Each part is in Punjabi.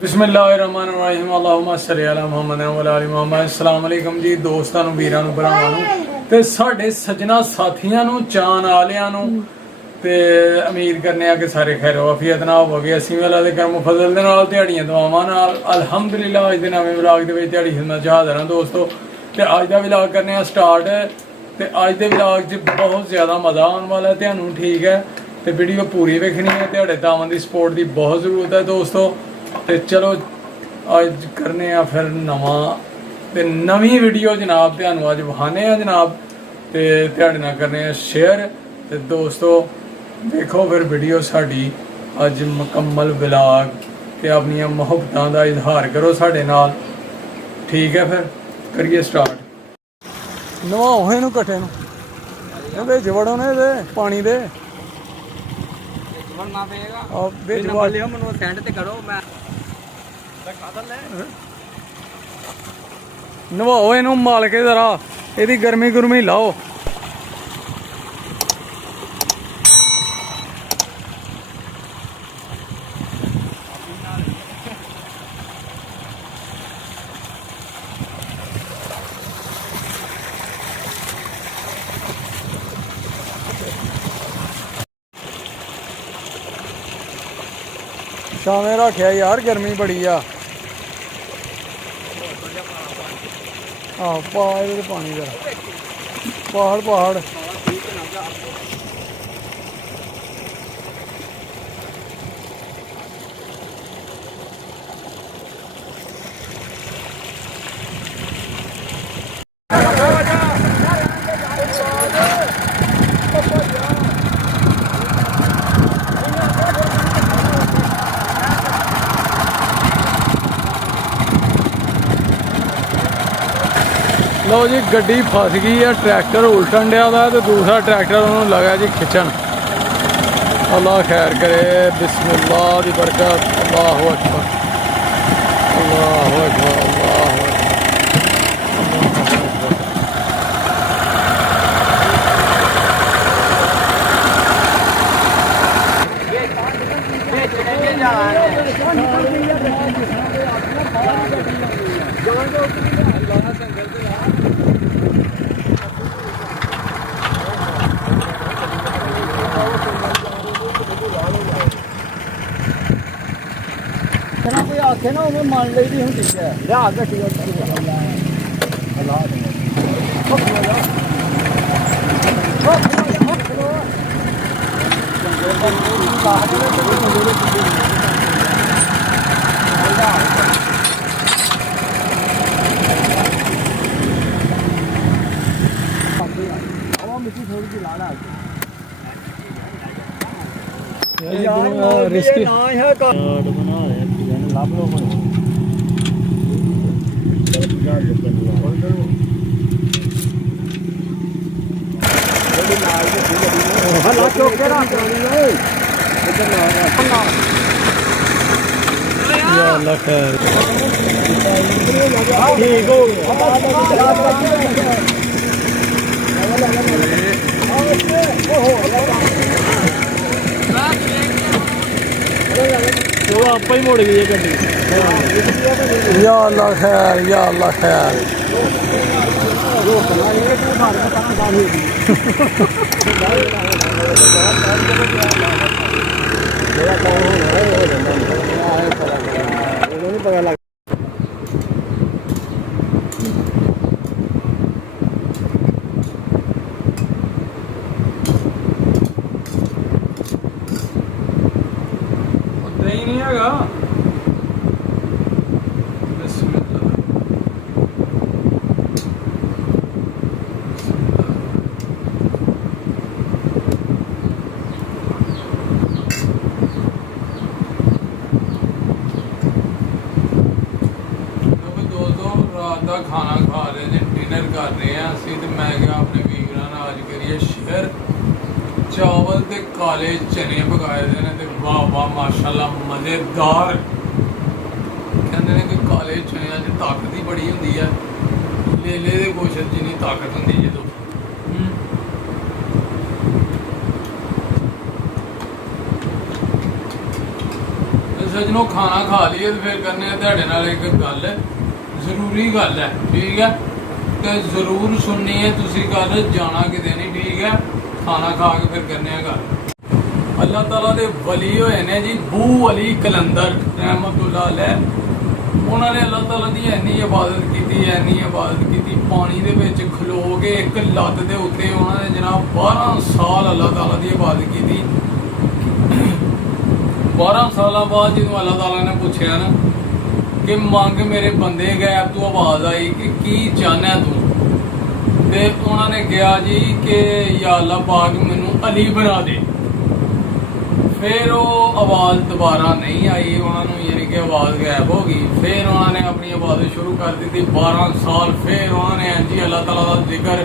बिस्मिल्लाहिर्रहमानिर्रहीम अल्लाहुम्मा सल्ली अला मुहम्मद व अला आलि मुहम्मद। अस्सलाम वालेकुम जी दोस्तां नूं, वीरां नूं, भरावां नूं ते साडे सजना साथियां नूं, चाहण वालियां नूं ते उम्मीद करने आ कि सारे खैर वाफियत नाल होवोगे। असीं भी अल्लाह दे करम फजल दे नाल दिहाड़ियां दुआवां नाल अल्हम्दुलिल्लाह अज दे नवें व्लॉग दे विच दिहाड़ी खिदमत च हाज़र हां दोस्तों। ते अज दा व्लॉग करने आ स्टार्ट ते अज दे व्लॉग च बहुत ज़्यादा मज़ा आने वाला है तुहानूं, ठीक है। ते वीडियो पूरी वेखनी है, तुहाडे तावां दी सपोर्ट दी बहुत ज़रूरत है दोस्तों। ते चलो अज करने आ फिर नवां ते नवीं वीडियो जनाब, तुहानूं अज विखाने आ जनाब ते तुहाडे नाल करने आ शेयर। ते दोस्तों देखो फिर वीडियो साडी अज मुकम्मल व्लॉग ते अपनियां मुहब्बतां दा इजहार करो साडे नाल, ठीक है। फिर करिए स्टार्ट। नवाओ इनू कट्ठे नूं, ਇਹਦੇ ਚ ਵੜੋ ਨੇ ਇਹਦੇ ਪਾਣੀ ਦੇ ਵੜਨਾ ਪਏਗਾ। ਆ ਵਿੱਚ ਨੰਬਰ ਲਿਓ, ਮੈਨੂੰ ਸੈਂਡ ਤੇ ਕਰੋ। ਮੈਂ ਨਵਾਓ ਇਹਨੂੰ ਮਾਲ ਕੇ ਜ਼ਰਾ, ਇਹਦੀ ਗਰਮੀ ਗੁਰਮੀ ਲਾਓ। ਛਾਵੇਂ ਰੱਖਿਆ ਯਾਰ, ਗਰਮੀ ਬੜੀ ਆ। ਆਹ ਪਾ ਇਹਦੇ ਪਾਣੀ ਦਾ ਪਹਾੜ ਪਹਾੜ। लो जी गड्डी फस गई है, ट्रैक्टर उल्टन दिया था तो दूसरा ट्रैक्टर उन्होंने लगा जी खिंचन। अल्लाह खैर करे, बिस्मिल्लाह दी बरकत। अल्लाह अकबर, अल्लाह अकबर, अल्लाह कोई आखे ना उन्हें मान ली भी होती है। लिया गड्डी मिट्टी थोड़ी सी लाना रिस्की बना लाभ लो या अल्लाह खैर। ठीक हो वो आप ही मुड़ गई है गड्डी। या अल्लाह खैर, या अल्लाह खैर। पता लग नहीं हैगा। खाना खा रहे हैं, डिनर कर रहे हैं असी, तो मैं क्या अपने वीरां नाल अज करिए शेयर ਚਾਵਲ ਤੇ ਕਾਲੇ ਚਨੇ ਪਕਾਏ ਦੇ ਨੇ ਤੇ ਵਾਹ ਵਾਹ ਮਾਸ਼ਾਅੱਲਾ ਮਜ਼ੇਦਾਰ। ਕਹਿੰਦੇ ਨੇ ਕਿ ਕਾਲੇ ਚਨਿਆਂ 'ਚ ਤਾਕਤ ਹੀ ਬੜੀ ਹੁੰਦੀ ਹੈ, ਲੇਲੇ ਦੇ ਗੋਸ਼ਤ ਜਿੰਨੀ ਤਾਕਤ ਹੁੰਦੀ ਜਦੋਂ। ਸੱਜਣੋ ਖਾਣਾ ਖਾ ਲਈਏ ਤੇ ਫਿਰ ਕਰਨੇ ਆ ਤੁਹਾਡੇ ਨਾਲ ਇੱਕ ਗੱਲ, ਜ਼ਰੂਰੀ ਗੱਲ ਹੈ, ਠੀਕ ਹੈ, ਤੇ ਜ਼ਰੂਰ ਸੁਣਨੀ ਹੈ ਤੁਸੀਂ ਗੱਲ, ਜਾਣਾ ਕਿਤੇ ਨਹੀਂ, ਠੀਕ ਹੈ। ਖਾਣਾ ਖਾ ਕੇ ਫਿਰ ਕਰਨੇ ਆ ਗੱਲ। ਅੱਲਾਹ ਤਾਲਾ ਦੇ ਵਲੀ ਹੋਏ ਨੇ ਜੀ ਬੂ ਅਲੀ ਕਲੰਦਰ ਰਹਿਮਤੁल्लाह ਅਲੈਹ। ਉਹਨਾਂ ਨੇ ਅੱਲਾਹ ਤਾਲਾ ਦੀ ਇੰਨੀ ਇਬਾਦਤ ਕੀਤੀ, ਇੰਨੀ ਇਬਾਦਤ ਕੀਤੀ, ਪਾਣੀ ਦੇ ਵਿੱਚ ਖਲੋ ਕੇ ਇੱਕ ਲੱਤ ਦੇ ਉੱਤੇ ਉਹਨਾਂ ਨੇ ਜਨਾਬ 12 ਸਾਲ ਅੱਲਾਹ ਤਾਲਾ ਦੀ ਇਬਾਦਤ ਕੀਤੀ। 12 ਸਾਲਾਂ ਬਾਅਦ ਜਦੋਂ ਅੱਲਾਹ ਤਾਲਾ ਨੇ ਪੁੱਛਿਆ ਨਾ ਕਿ ਮੰਗ ਮੇਰੇ ਬੰਦੇ ਗੈਬ ਤੋਂ ਆਵਾਜ਼ ਆਈ ਕਿ ਕੀ ਚਾਹਨਾ ਤੂੰ, ਤੇ ਉਹਨਾਂ ਨੇ ਕਿਹਾ ਜੀ ਕਿ ਯਾ ਅੱਲਾਹ ਪਾਕ ਮੈਨੂੰ ਅਲੀ ਬਣਾ ਦੇ। ਫਿਰ ਉਹ ਆਵਾਜ਼ ਦੁਬਾਰਾ ਨਹੀਂ ਆਈ ਉਹਨਾਂ ਨੂੰ, ਯਾਨੀ ਕਿ ਆਵਾਜ਼ ਗਾਇਬ ਹੋ ਗਈ। ਫਿਰ ਉਹਨਾਂ ਨੇ ਆਪਣੀ ਇਬਾਦਤ ਸ਼ੁਰੂ ਕਰ ਦਿੱਤੀ 12 ਸਾਲ। ਫਿਰ ਉਹਨਾਂ ਨੇ ਇੰਜੀ ਅੱਲਾਹ ਤਾਲਾ ਦਾ ਜ਼ਿਕਰ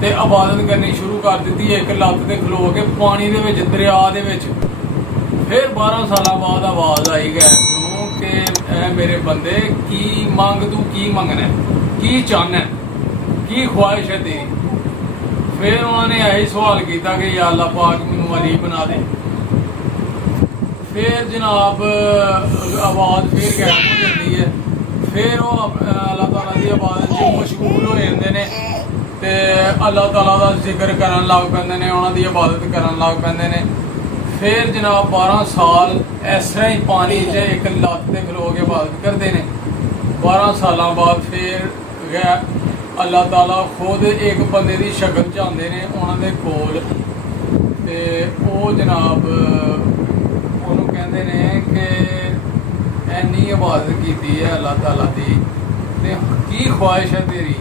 ਤੇ ਇਬਾਦਤ ਕਰਨੀ ਸ਼ੁਰੂ ਕਰ ਦਿੱਤੀ ਇੱਕ ਲੱਤ ਤੇ ਖਲੋ ਕੇ ਪਾਣੀ ਦੇ ਵਿੱਚ, ਦਰਿਆ ਦੇ ਵਿੱਚ। ਫਿਰ 12 ਸਾਲਾਂ ਬਾਅਦ ਆਵਾਜ਼ ਆਈ ਗੈਬ ਨੂੰ ਕਿ ਐ ਮੇਰੇ ਬੰਦੇ ਕੀ ਮੰਗ, ਤੂੰ ਕੀ ਮੰਗਣਾ, ਕੀ ਚਾਹਨਾ, ਕੀ ਖੁਆਇਸ਼ ਹੈ ਤੇਰੀ। ਫਿਰ ਉਹਨਾਂ ਨੇ ਇਹੀ ਸਵਾਲ ਕੀਤਾ ਕਿ ਯਾ ਅੱਲਾਹ ਪਾਕ ਮੈਨੂੰ ਅਲੀ ਬਣਾ ਦੇ। ਫਿਰ ਜਨਾਬ ਆਵਾਜ਼ ਫਿਰ ਗਾਇਬ ਹੋ ਜਾਂਦੀ ਹੈ। ਫਿਰ ਉਹ ਅੱਲਾਹ ਤਾਲਾ ਦੀ ਇਬਾਦਤ 'ਚ ਮਸ਼ਗੂਲ ਹੋ ਜਾਂਦੇ ਨੇ ਤੇ ਅੱਲਾਹ ਤਾਲਾ ਦਾ ਜ਼ਿਕਰ ਕਰਨ ਲੱਗ ਪੈਂਦੇ ਨੇ, ਉਹਨਾਂ ਦੀ ਇਬਾਦਤ ਕਰਨ ਲੱਗ ਪੈਂਦੇ ਨੇ। ਫਿਰ ਜਨਾਬ 12 ਸਾਲ ਇਸ ਤਰ੍ਹਾਂ ਹੀ ਪਾਣੀ 'ਚ ਇੱਕ ਲੱਤ ਤੇ ਖਲੋ ਕੇ ਇਬਾਦਤ ਕਰਦੇ ਨੇ। 12 ਸਾਲਾਂ ਬਾਅਦ ਫਿਰ ਅੱਲਾਹ ਤਾਲਾ ਖੁਦ ਇੱਕ ਬੰਦੇ ਦੀ ਸ਼ਕਲ 'ਚ ਆਉਂਦੇ ਨੇ ਉਹਨਾਂ ਦੇ ਕੋਲ, ਤੇ ਉਹ ਜਨਾਬ ਉਹਨੂੰ ਕਹਿੰਦੇ ਨੇ ਕਿ ਇੰਨੀ ਇਬਾਦਤ ਕੀਤੀ ਹੈ ਅੱਲਾਹ ਤਾਲਾ ਦੀ ਤੇ ਕੀ ਖੁਆਇਸ਼ ਹੈ ਤੇਰੀ।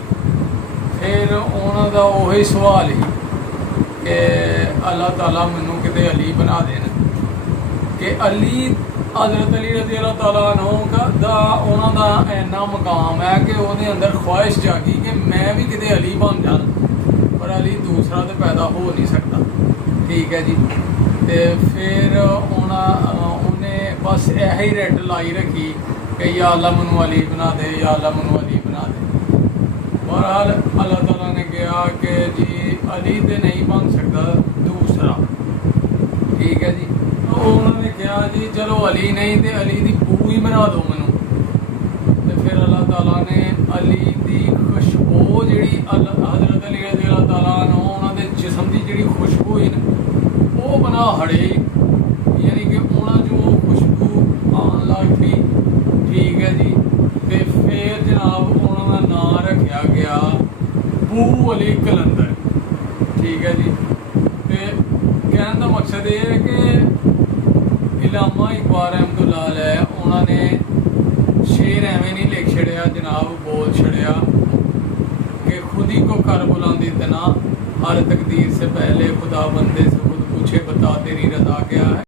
ਫਿਰ ਉਹਨਾਂ ਦਾ ਉਹੀ ਸਵਾਲ ਹੀ ਕਿ ਅੱਲਾਹ ਤਾਲਾ ਮੈਨੂੰ ਕਿਤੇ ਅਲੀ ਬਣਾ ਦੇਣ, ਕਿ ਅਲੀ ਹਜ਼ਰਤ ਅਲੀ ਰਜ਼ੀ ਅੱਲਾਹ ਤਾਲਾ ਅਨਹੂ ਦਾ ਉਹਨਾਂ ਦਾ ਇੰਨਾ ਮਕਾਮ ਹੈ ਕਿ ਉਹਦੇ ਅੰਦਰ ਖੁਆਇਸ਼ ਜਾਗੀ ਕਿ ਮੈਂ ਵੀ ਕਿਤੇ ਅਲੀ ਬਣ ਜਾਣਾ, ਪਰ ਅਲੀ ਦੂਸਰਾ ਤਾਂ ਪੈਦਾ ਹੋ ਨਹੀਂ ਸਕਦਾ, ਠੀਕ ਹੈ ਜੀ। ਤੇ ਫਿਰ ਉਹਨੇ ਬਸ ਇਹ ਹੀ ਰੈਟ ਲਾਈ ਰੱਖੀ ਕਿ ਯਾ ਅੱਲਾ ਮੈਨੂੰ ਅਲੀ ਬਣਾ ਦੇ, ਯਾ ਅੱਲਾ ਮੈਨੂੰ ਅਲੀ ਬਣਾ ਦੇ। ਬਹਰਹਾਲ ਅੱਲਾਹ ਤਾਲਾ ਨੇ ਕਿਹਾ ਕਿ ਜੀ ਅਲੀ ਤੇ ਨਹੀਂ ਬਣ ਸਕਦਾ ਦੂਸਰਾ, ਠੀਕ ਹੈ ਜੀ। ਉਹਨਾਂ ਨੇ ਕਿਹਾ ਜੀ ਚਲੋ ਅਲੀ ਨਹੀਂ ਤੇ ਅਲੀ ਦੀ ਬੂ ਹੀ ਬਣਾ ਦਿਓ ਮੈਨੂੰ। ਤੇ ਫਿਰ ਅੱਲਾਹ ਤਾਲਾ ਨੇ ਅਲੀ ਦੀ ਖੁਸ਼ਬੂ ਜਿਹੜੀ ਹਜ਼ਰਤ ਅਲੀ ਰਜ਼ੀ ਅੱਲਾਹ ਤਾਲਾ ਨੂੰ ਉਹਨਾਂ ਦੇ ਜਿਸਮ ਦੀ ਜਿਹੜੀ ਖੁਸ਼ਬੂ ਹੈ ਨਾ ਉਹ ਬਣਾ ਹੜੇ, ਯਾਨੀ ਕਿ ਉਹਨਾਂ ਜੋ ਖੁਸ਼ਬੂ ਆਉਣ ਲੱਗ ਪਈ, ਠੀਕ ਹੈ ਜੀ। ਤੇ ਫਿਰ ਜਨਾਬ ਉਹਨਾਂ ਦਾ ਨਾਂ ਰੱਖਿਆ ਗਿਆ ਬੂ ਅਲੀ ਕਲੰਦਰ, ਠੀਕ ਹੈ ਜੀ। ਤੇ ਕਹਿਣ ਦਾ ਮਕਸਦ ਇਹ ਹੈ ਕਿ ਇਲਾਮਾ ਇਕਬਾਲ ਰਹਿਮਤੁल्लाह ਅਲੈਹ ਉਹਨਾਂ ਨੇ ਸ਼ੇਰ ਐਵੇਂ ਨਹੀਂ ਲਿਖ ਛੜਿਆ ਜਨਾਬ, ਬੋਲ ਛੜਿਆ कि खुद ही को कर बुलंद इतना, हर तकदीर से पहले खुदा बंदे से खुद पूछे बता तेरी रजा क्या है।